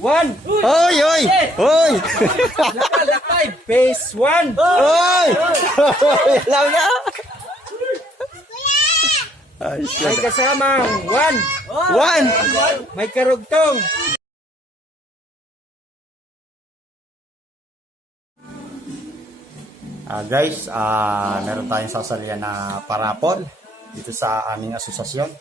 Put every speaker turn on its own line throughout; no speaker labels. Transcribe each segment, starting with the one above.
one.
Oy, oy! Oy!
Lakay. Phase one.
Oy! Alam na! Ay,
May kasamang one.
One!
May karugtong.
Ah, guys, ah meron tayong sasalihan na parapol dito sa aming asosasyon.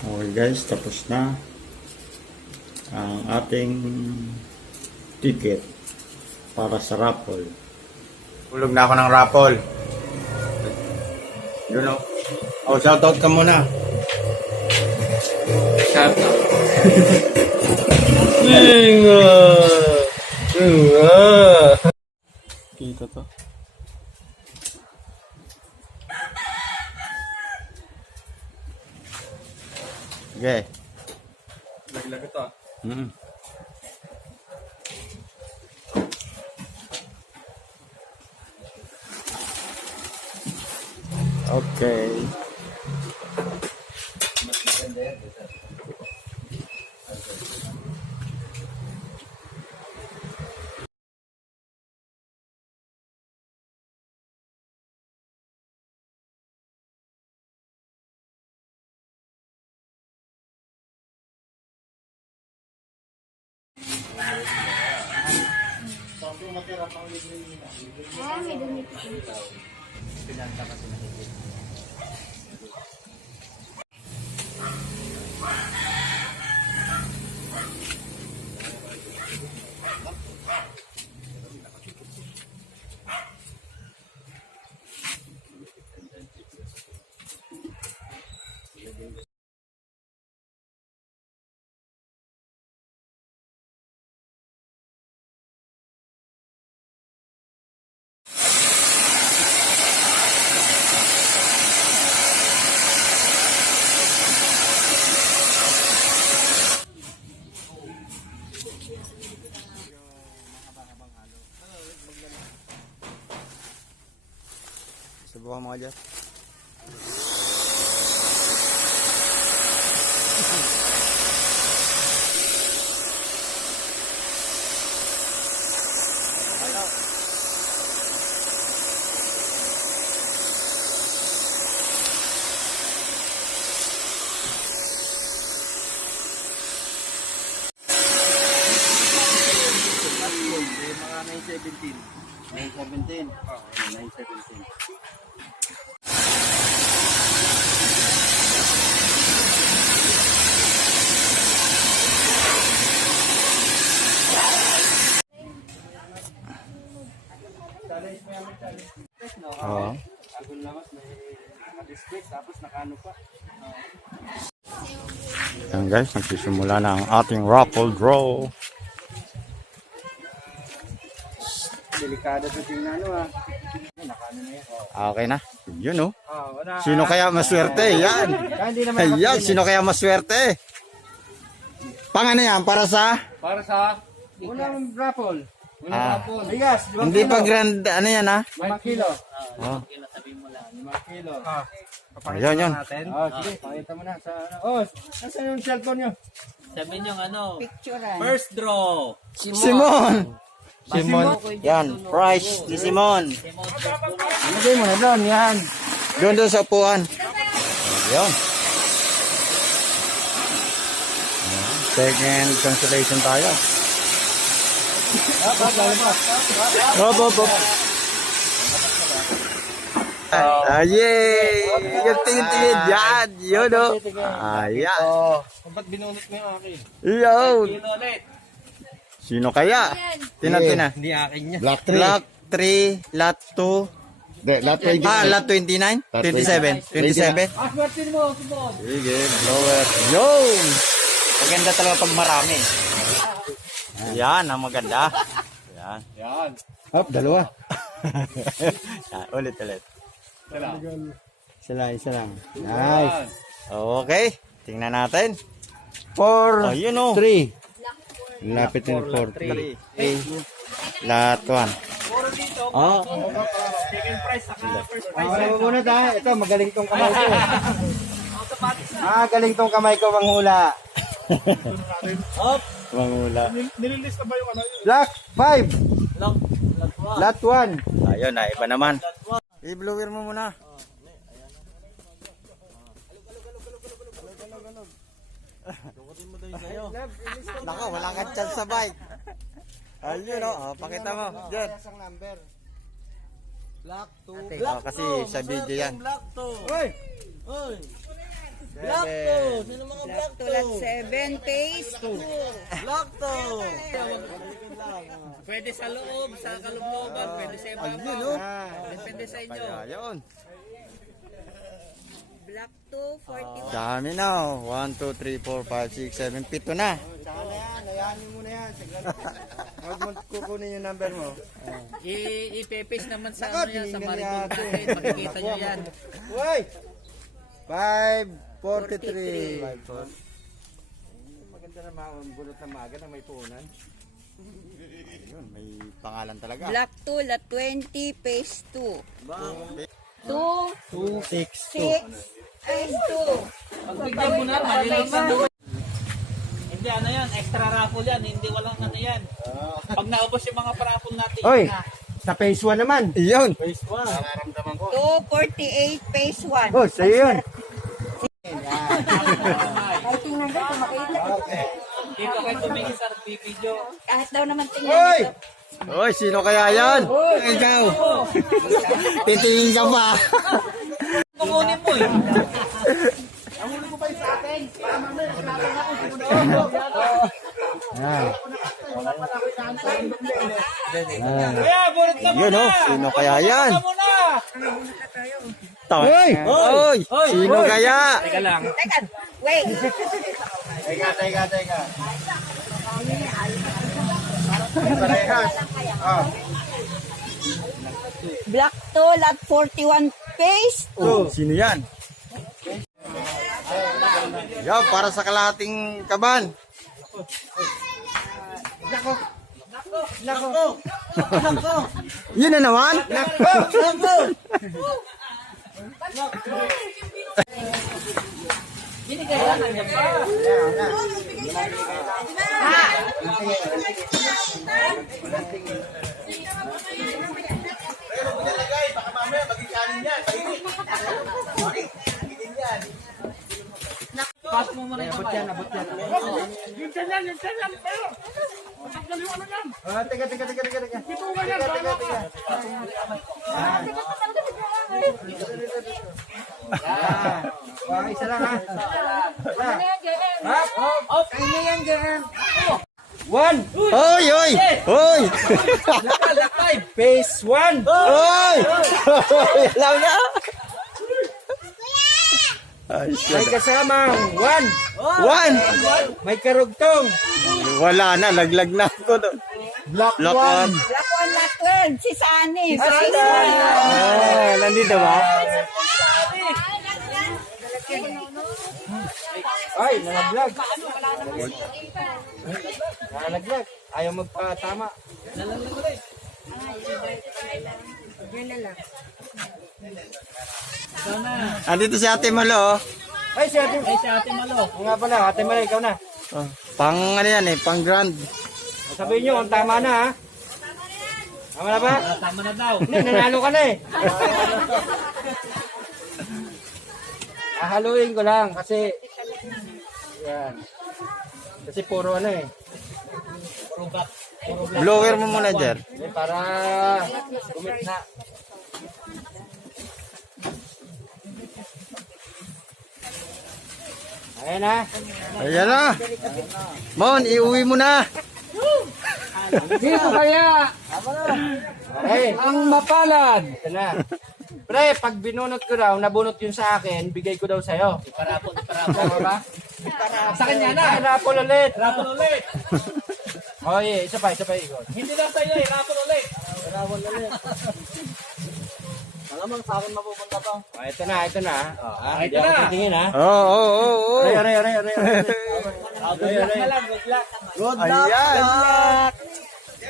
Okay guys, tapos na ang ating ticket para sa raffle. Hulog na ako ng raffle. You know. Oh, shoutout ka muna.
Shout out.
Kita to. Okay.
Laglag ito.
Mm. Okay.
Ah, may dumi pa.
Subukan mo
olha. May 17.
May
17. Oh, may 17. Nakaano pa.
Yan guys, nagsisimula na ang ating raffle draw.
Delikado sa tingnan, ano ah. Yan.
Okay na. Yun oh.
Ah, wala.
Sino kaya maswerte? Yan.
Kaya hindi naman
Ayan,
nakapili.
sino kaya maswerte? Pang ano yan? Para sa?
Para sa unang raffle.
Ah.
Bigas, limang
Hindi
kilo.
pa grand, ano yan ha?
Limang kilo.
Oh.
Limang kilo. Ah.
Ayun, yun.
natin. Oh, sige, pakita mo na sa ano. Oh, nasaan yung cellphone nyo?
Sabihin yung ano,
Picturean.
first draw.
Simon! Simon. Yan, prize ni Simon.
Ilagay mo na doon, yan.
Doon doon sa upuan. Ayun. Second consolation tayo. Hop, hop, hop. Ah, yay! Yung tingin-tingin yan. Yun, oh. Ayan.
Oh, ba't binunot mo yung akin?
Yun. Sino kaya? Tina-tina.
Hindi akin niya.
Black 3.
Lot 3, lot 2.
De, lahat may
Ah, lot 29? 27? 27?
Ah, swerte mo.
Sige, blower. Yun! Maganda talaga pag marami. Yan, ang maganda. Yan.
Yan.
Up, dalawa.
Yan, ulit, ulit.
Tala.
Isa lang, isa lang. Nice.
Okay, tingnan natin.
Four,
Oh, yun oh.
three. Lapit na four, three.
3. Lot 1.
Oh. Alam mo muna tayo. Ito, magaling tong kamay ko. ah, galing tong kamay ko manghula.
Mangula.
Black 5. Lot 1.
Ayun na, iba naman. I-blower mo muna. Nako, wala kang chance sa bike. Ayun o, oh, pakita mo. Diyan.
Isang number. Black 2.
Oh, kasi sa video yan.
Oy!
Black to. Sino mga black to? Lot 7, phase 2.
Lock to. Pwede sa loob, sa kalugloban, pwede sa ibabaw. Depende sa inyo.
Kaya yun.
Black 2, 41.
Dami na oh. 1, 2, 3, 4, 5, 6, 7, pito na.
Tsaka na yan. Hayaan mo muna yan. Saglit. Huwag mo kukunin yung number mo.
I- ipepes naman sa
Nako,
ano yan, sa
tiningnan
marigold natin. Makikita nyo yan.
Uy! 543. Maganda na mga bulot na maga na may punan.
Yun, may pangalan talaga.
Black 2, lot 20, phase 2. 2,
2, 6,
6, phase 2.
Pagbigyan mo na, na naman. Hindi, ano yan, extra raffle yan, hindi walang ano yan. Pag naubos yung mga paraffle natin,
Oy!
na.
Sa phase 1 naman.
Yun.
248, phase 1.
Oh, sa'yo yun.
Ay, tingnan ko, kumakita.
Dito kayo tumingin sa video.
Kahit daw naman tingnan
Oy!
dito.
Oy, sino kaya yan? Ikaw. Titingin ka pa.
Kukunin mo eh.
Yan.
Kaya, bulot ka
Yun
muna.
oh, sino kaya yan?
Ka muna.
Oy! Oy! Sino kaya?
Teka lang.
Teka, wait.
Teka, teka, teka. Parehas. Oh.
Black 2, lot 41, phase
Oh, sino yan? Yan, para sa kalahating kaban. Yun na naman?
Pass mo muna yung kamay.
Ah, teka, teka, teka, teka, teka. Teka, teka, teka. Ah, isa lang ha. One,
Oy, oy! Oy!
phase one.
Oy! Alam na! Ay,
May kasamang one.
One!
May karugtong.
Wala na, laglag na ako doon.
Block,
Block
one.
one.
Black 1, lot 12, si Sunny. Phase
Ah, nandito ba? Ay, nalaglag. Nalaglag. Ayaw magpatama.
Andito si Ate Malo. oh.
Ay, si Ate.
Ay, si Ate Malo.
Oo nga pala, Ate Mara, ikaw na.
Oh, pang ano yan eh, pang grand.
Sabihin nyo, ang tama na ha. Tama na ba?
Ah, Tama na daw.
Hindi, nanalo ka na eh. Hahaluin ko lang kasi yan. Kasi puro ano eh.
Puro back. Puro black.
Blower mo muna.
Eh, para gumit na. Ayan na.
Ayan na. Mon, iuwi mo na.
Dito kaya. Okay. Ang mapalad. Ito na. Pre, pag binunot ko daw, nabunot yun sa akin, bigay ko daw sa'yo.
Parapol.
Tama ba?
Sa kanya na.
Ay, rapol ulit.
Rapol ulit.
oh. Isa pa, isa pa. Igor.
Hindi lang sa'yo eh. Rapol ulit. Rapol ulit. Malamang sa akin mapupunta to.
Oh, ito na, ito na. Oh, ah, ah ito
na.
Titingin, ha?
Ah. Oo, oo, oo.
Aray, aray, aray, aray.
Good luck na lang, good luck. Good luck.
Ayan.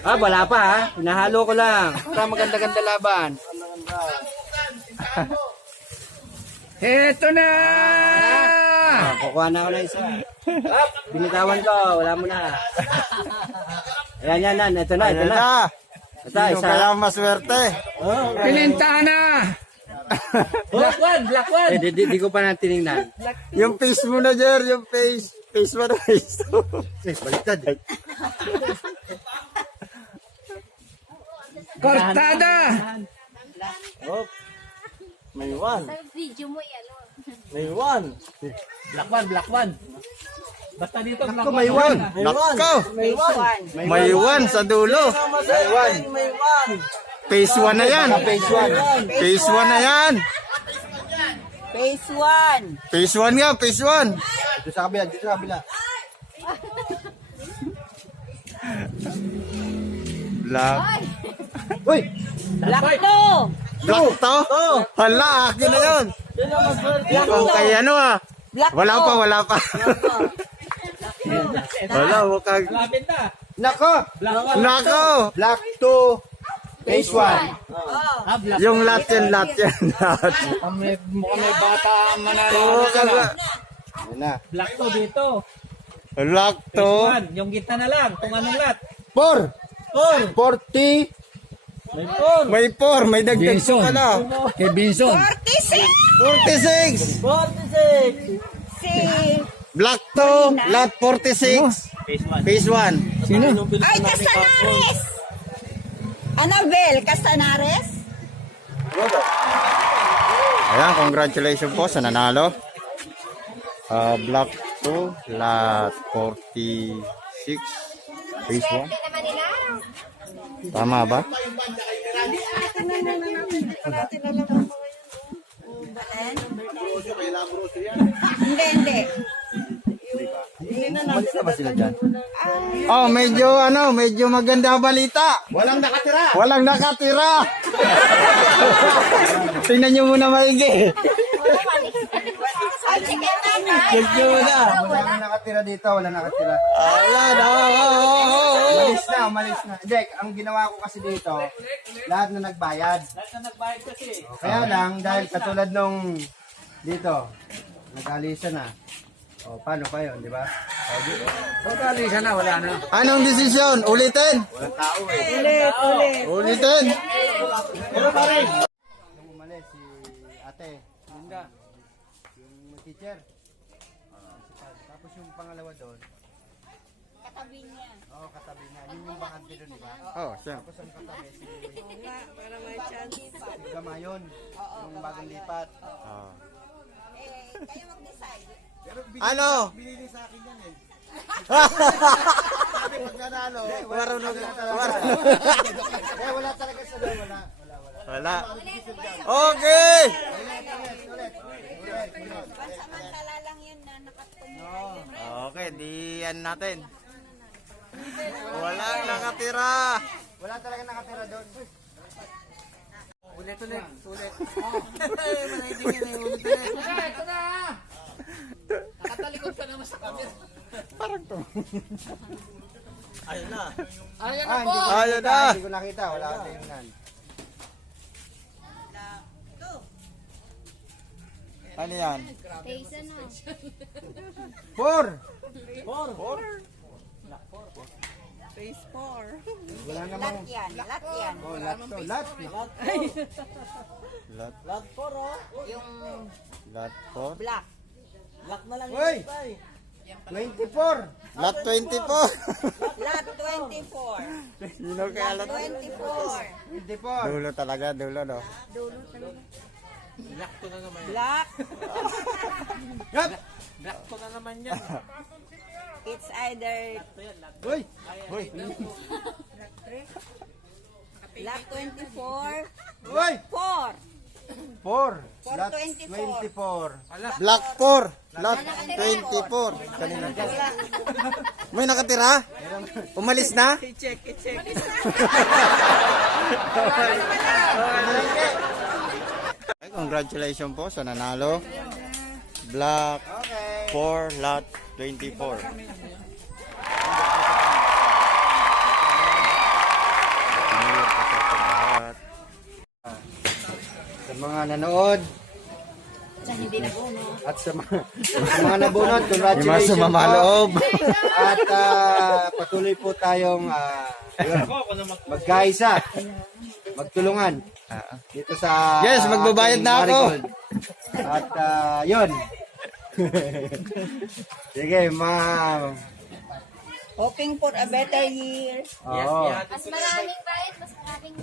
Ah, wala pa ha. Hinahalo ko lang. Para maganda-ganda laban. Ito na! Ah. Kukuha na ako na isa. Binitawan ko, wala mo na. Ayan, yan, yan. Ito na, ito na. Ito, isa.
Kaya maswerte.
Oh, na! black one, black one. Eh, Hindi, di, di ko pa natinignan.
Yung face mo na, Jer. Yung face. Face mo na, face mo.
Eh, baliktad. Cortada!
Oh, may one.
Sa video mo yan,
may one.
Black one, black one. Basta dito, black
one. may one. May
one. May one.
May one sa dulo.
May one. May one.
Phase 1 na yan.
Phase 1.
Phase 1 na yan.
Phase 1.
Phase 1 nga, phase 1.
Dito sa kabila, dito sa kabila.
Black.
Uy!
Black to!
Black to? Hala, akin na yun. Kung kay ano ah.
Black
wala pa, wala pa. wala, mukhang.
Malapit.
Nako.
Nako.
Black 2. Phase 1.
Yung lahat yan, lahat yan.
lahat. Mukhang may bata ang manalo.
Oo.
Black to dito.
Black
2. Yung kita na lang. Kung anong lot.
4. Or. 40.
May 4. May 4. May dagdag Binson. ka na.
Kay Binson.
46.
46. 46.
Si.
Black to. Lot 46.
Ano?
Phase 1.
Sino?
Ay, Casanares. Anabel, Casanares.
Ayan, congratulations po sa nanalo. Uh, block 2, lot 46, phase 1. Tama ba?
pa natin
alam ang mga yun. Oh, Balen?
Ambrosyo, kay Ambrosyo yan.
Hindi, hindi.
Umalis na ba sila dyan?
Oh, medyo ano, medyo maganda balita.
Walang nakatira.
Walang nakatira. Tingnan nyo muna maigi.
Medyo na.
Wala nakatira dito, wala nakatira.
Ah, wala ah, ah, na.
Umalis na, umalis na. Hindi, ang ginawa ko kasi dito, lahat na nagbayad.
Lahat na nagbayad kasi.
Kaya lang, dahil katulad nung dito, nag-alisa na. O, paano pa yun, di ba? Pagkalisa na, wala na.
Anong desisyon? Ulitin?
Walang tao eh.
Ulit, ulit.
Ulitin.
Ulit, ulit. doon.
Katabi niya.
Oo, oh, katabi niya. Yun yung bakante doon, di ba?
Oo, oh, sure.
Tapos ang katabi si...
Wala, para may chance.
Gamayon. Oo, yung bagong lipat. Oo.
Oh.
Eh, kayo mag-decide.
Ano?
Binili sa akin yan eh.
Sabi
pag nanalo. Wala na. Eh, wala talaga sa doon. Wala. Wala. Okay!
Ulit, ulit, ulit.
Pansamantala lang yan.
Okay, diyan natin. Wala nakatira.
Wala talaga nakatira doon. Ulit ulit, ulit.
Oh.
Manaydi ka na ulit ulit.
Ito na! Nakatalikod ka naman sa camera.
Parang to.
Ayun na. Ah,
Ayun na po. Ayun na.
Hindi ko nakita, wala ko tingnan.
Ano yan?
Peso no.
Four! Four! Four!
Phase 4.
Wala namang...
Lot yan. Lot yan.
Oh, lot to. Lot.
Lot. Lot. Lot 4 oh.
Yung...
Lot 4?
Black.
Black na lang Uy! yun. 24! Eh.
Lot 24!
lot 24!
Sino kaya lot
24?
24!
Dulo talaga, dulo no? Dulo talaga.
Black
ko
na naman yan.
Black.
Yap! Black
ko na naman yan.
It's either
Hoy!
Hoy! Black 24,
Hoy!
4.
4. Four
24.
Black 4. Lot 24. Kanina. May nakatira? Umalis na?
I-check, i-check.
Congratulations po sa nanalo. Black 4 lot 24.
mga nanood.
Sa hindi nabunod.
At sa mga, sa mga nabunod, congratulations
sa mga loob.
At uh, patuloy po tayong ah, uh, yun, magkaisa magtulungan dito sa
Yes, magbabayad
ating
na ako.
Marigold. At ah, yun. Sige, ma
Hoping for a better year.
Oo.
Mas maraming bayad, mas maraming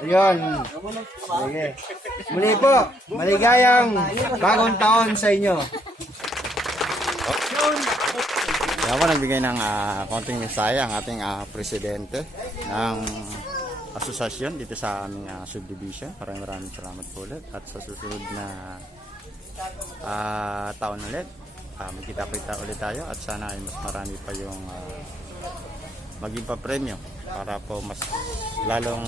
Ayun. Sige. Muli po, maligayang bagong taon sa inyo.
Kaya ako nagbigay ng ah, konting mensahe ang ating ah, presidente ng asosasyon dito sa aming ah, subdivision. Maraming maraming salamat po ulit. At sa susunod na ah, taon ulit, uh, magkita-kita ulit tayo at sana ay mas marami pa yung ah, maging pa-premyo para po mas lalong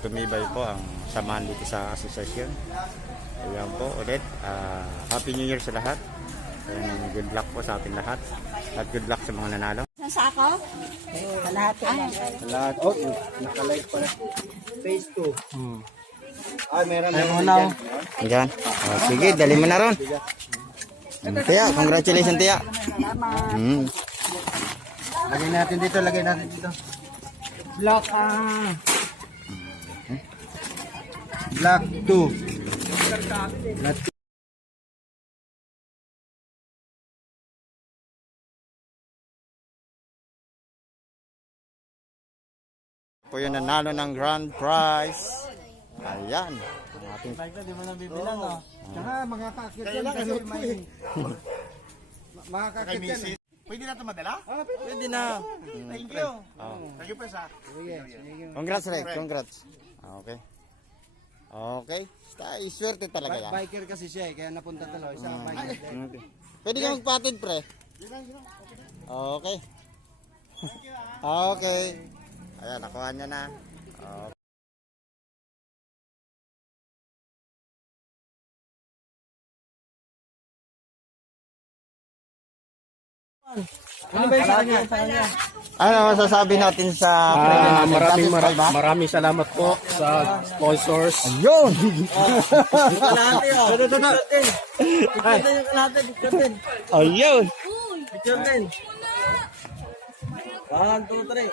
tumibay po ang samahan dito sa asosasyon. Ayan po ulit. ah, Happy New Year sa lahat. And good luck po sa ating lahat. At good luck sa mga nanalo.
Sa sako? Kalahati lang.
Lahat. Oh, nakalive pala. Phase 2.
Hmm.
Ay, meron na yung dyan.
Diyan. Oh, sige, dali mo na ron. Mm, Tiya, congratulations Tiya. Mm.
Lagay natin dito, lagay natin dito. Block, ah. Block 2. Block
Po yung nanalo ng grand prize. Ayan. Ang ating
Tsaka makakakit yan kasi may... Makakakit yan. eh.
Pwede na ito madala?
Ah, pwede.
Pwede na.
Thank you. Thank you, Pres, ha?
Sige, sige.
Congrats, Rek. Congrats. Ah, Okay. Okay. Basta, swerte talaga yan.
Biker kasi siya eh, kaya napunta tuloy sa biker.
Okay. Pwede ka magpatid, pre. Okay. okay. Ayan, nakuha niya na. Okay.
Ano ba yung sa kanya?
Ano masasabi natin sa
Ah, maraming
Dapat
mara-
ba?
maraming salamat po sa sponsors.
Yun! Ayun!
Uy!
One, two, three.